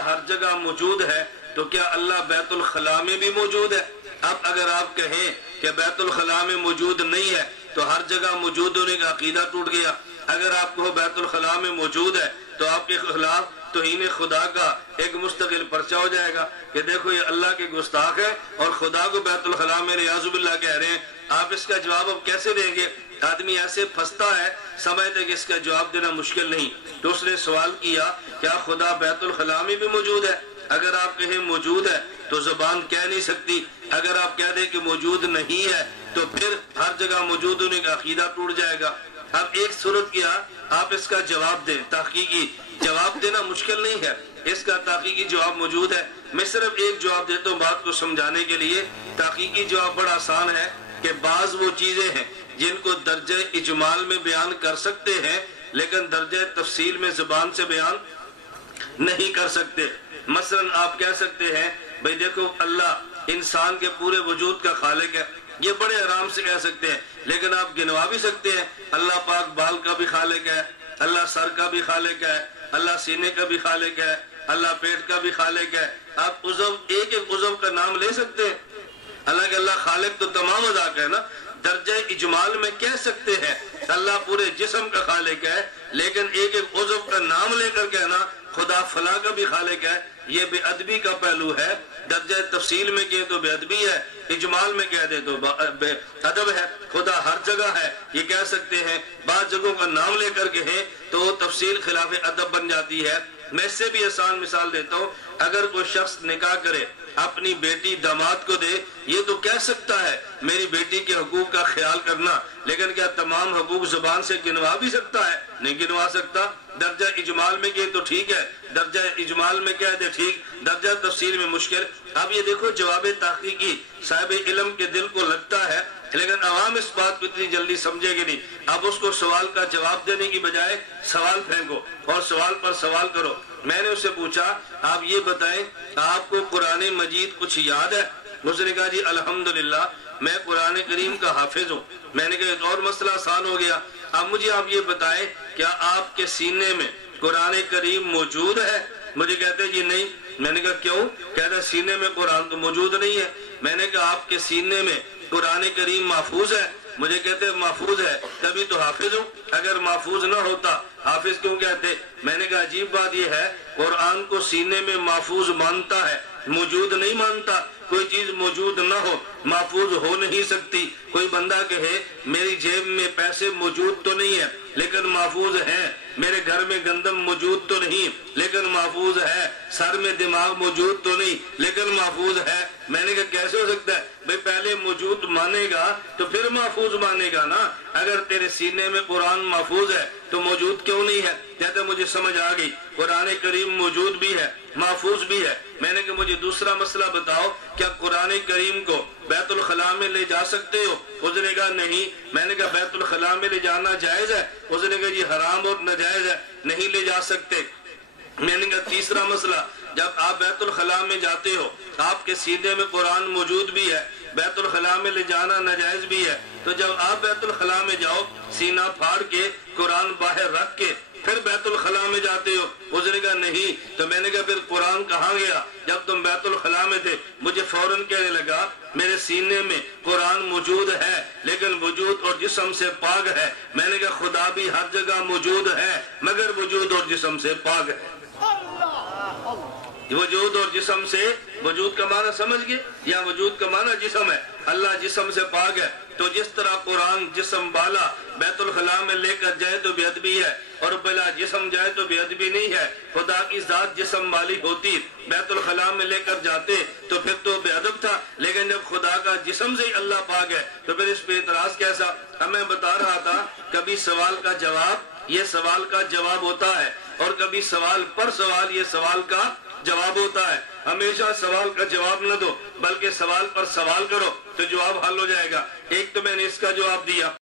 اللہ ہر جگہ موجود ہے تو کیا اللہ بیت الخلاء میں بھی موجود ہے؟ اب اگر آپ کہیں کہ بیت الخلاء میں موجود نہیں ہے تو ہر جگہ موجود ہونے کا عقیدہ ٹوٹ گیا۔ اگر آپ کو بیت الخلاء میں موجود ہے تو آپ کے خلاف توہین خدا کا ایک مستقل پرچہ ہو جائے گا کہ دیکھو یہ اللہ کے گستاخ ہے اور خدا کو بیت الخلاء میں ریاض باللہ کہہ رہے ہیں۔ آپ اس کا جواب اب کیسے دیں گے؟ آدمی ایسے پھنستا ہے، سمجھتے کہ اس کا جواب دینا مشکل نہیں۔ تو اس نے سوال کیا کیا خدا بیت الخلاء میں بھی موجود ہے؟ اگر آپ کہیں موجود ہے تو زبان کہہ نہیں سکتی، اگر آپ کہہ دیں کہ موجود نہیں ہے تو پھر ہر جگہ موجود ہونے کا عقیدہ ٹوٹ جائے گا۔ اب ایک صورت کیا آپ اس کا جواب دیں، تحقیقی جواب دینا مشکل نہیں ہے، اس کا تحقیقی جواب موجود ہے۔ میں صرف ایک جواب دیتا ہوں بات کو سمجھانے کے لیے۔ تحقیقی جواب بڑا آسان ہے کہ بعض وہ چیزیں ہیں جن کو درجہ اجمال میں بیان کر سکتے ہیں لیکن درجہ تفصیل میں زبان سے بیان نہیں کر سکتے۔ مثلا آپ کہہ سکتے ہیں بھئی دیکھو اللہ انسان کے پورے وجود کا خالق ہے، یہ بڑے آرام سے کہہ سکتے ہیں، لیکن آپ گنوا بھی سکتے ہیں اللہ پاک بال کا بھی خالق ہے، اللہ سر کا بھی خالق ہے، اللہ سینے کا بھی خالق ہے، اللہ پیٹ کا بھی خالق ہے۔ آپ عضو ایک ایک عضو کا نام لے سکتے ہیں، حالانکہ اللہ خالق تو تمام اعضاء کا ہے نا۔ درجہ اجمال میں کہہ سکتے ہیں اللہ پورے جسم کا خالق ہے، لیکن ایک ایک عضو کا نام لے کر کہنا خدا فلاں کا بھی خالق ہے، یہ بے ادبی کا پہلو ہے۔ درجہ تفصیل میں کہے تو بے ادبی ہے، اجمال میں کہہ دے تو بے ادب ہے۔ خدا ہر جگہ ہے یہ کہہ سکتے ہیں، بعض جگہوں کا نام لے کر کہیں تو تفصیل خلاف ادب بن جاتی ہے۔ میں اس سے بھی آسان مثال دیتا ہوں، اگر کوئی شخص نکاح کرے اپنی بیٹی داماد کو دے، یہ تو کہہ سکتا ہے میری بیٹی کے حقوق کا خیال کرنا، لیکن کیا تمام حقوق زبان سے گنوا بھی سکتا ہے؟ نہیں گنوا سکتا۔ درجہ اجمال میں کہے تو ٹھیک ہے، درجہ اجمال میں کہہ دے ٹھیک، درجہ تفصیل میں مشکل۔ اب یہ دیکھو جواب تحقیقی صاحب علم کے دل کو لگتا ہے لیکن عوام اس بات کو اتنی جلدی سمجھے گی نہیں۔ اب اس کو سوال کا جواب دینے کی بجائے سوال پھینکو اور سوال پر سوال کرو۔ میں نے اس سے پوچھا آپ یہ بتائیں آپ کو قرآن مجید کچھ یاد ہے؟ اس نے کہا جی الحمدللہ میں قرآن کریم کا حافظ ہوں۔ میں نے کہا ایک اور مسئلہ آسان ہو گیا، اب مجھے آپ یہ بتائیں کیا آپ کے سینے میں قرآن کریم موجود ہے؟ مجھے کہتے جی نہیں۔ میں نے کہا کیوں؟ کہتا سینے میں قرآن تو موجود نہیں ہے۔ میں نے کہا آپ کے سینے میں قرآن کریم محفوظ ہے؟ مجھے کہتے محفوظ ہے، تبھی تو حافظ ہوں، اگر محفوظ نہ ہوتا حافظ کیوں کہتے؟ میں نے کہا عجیب بات یہ ہے قرآن کو سینے میں محفوظ مانتا ہے، موجود نہیں مانتا۔ کوئی چیز موجود نہ ہو محفوظ ہو نہیں سکتی۔ کوئی بندہ کہے میری جیب میں پیسے موجود تو نہیں ہے لیکن محفوظ ہیں، میرے گھر میں گندم موجود تو نہیں لیکن محفوظ ہے، سر میں دماغ موجود تو نہیں لیکن محفوظ ہے۔ میں نے کہا کیسے ہو سکتا ہے؟ بھئی پہلے موجود مانے گا تو پھر محفوظ مانے گا نا۔ اگر تیرے سینے میں قرآن محفوظ ہے تو موجود کیوں نہیں ہے؟ کہتا مجھے سمجھ آ گئی، قرآن کریم موجود بھی ہے محفوظ بھی ہے۔ میں نے کہا مجھے دوسرا مسئلہ بتاؤ، کیا قرآن کریم کو بیت الخلاء میں لے جا سکتے ہو؟ اس نے کہا نہیں۔ میں نے کہا بیت الخلاء میں لے جانا جائز ہے؟ اس نے کہا جی حرام اور ناجائز ہے، نہیں لے جا سکتے۔ میں نے کہا تیسرا مسئلہ، جب آپ بیت الخلاء میں جاتے ہو آپ کے سینے میں قرآن موجود بھی ہے، بیت الخلاء میں لے جانا ناجائز بھی ہے، تو جب آپ بیت الخلاء میں جاؤ سینہ پھاڑ کے قرآن باہر رکھ کے پھر بیت الخلاء میں جاتے ہو؟ اس نے کہا نہیں۔ تو میں نے کہا پھر قرآن کہاں گیا جب تم بیت الخلاء میں تھے؟ مجھے فوراً کہنے لگا میرے سینے میں قرآن موجود ہے لیکن وجود اور جسم سے پاک ہے۔ میں نے کہا خدا بھی ہر جگہ موجود ہے مگر وجود اور جسم سے پاک ہے۔ وجود اور جسم سے، وجود کا معنی سمجھ گئے یا وجود کا معنی جسم ہے؟ اللہ جسم سے پاک ہے، تو جس طرح قرآن جسم بالا بیت الخلاء میں لے کر جائے تو بے ادبی ہے اور بلا جسم جائے تو بے ادبی نہیں ہے۔ خدا کی ذات جسم والی ہوتی بیت الخلاء میں لے کر جاتے تو پھر تو بے ادب تھا، لیکن جب خدا کا جسم سے ہی اللہ پاک ہے تو پھر اس پہ اعتراض کیسا؟ اب میں بتا رہا تھا کبھی سوال کا جواب یہ سوال کا جواب ہوتا ہے اور کبھی سوال پر سوال یہ سوال کا جواب ہوتا ہے۔ ہمیشہ سوال کا جواب نہ دو بلکہ سوال پر سوال کرو تو جواب حل ہو جائے گا۔ ایک تو میں نے اس کا جواب دیا۔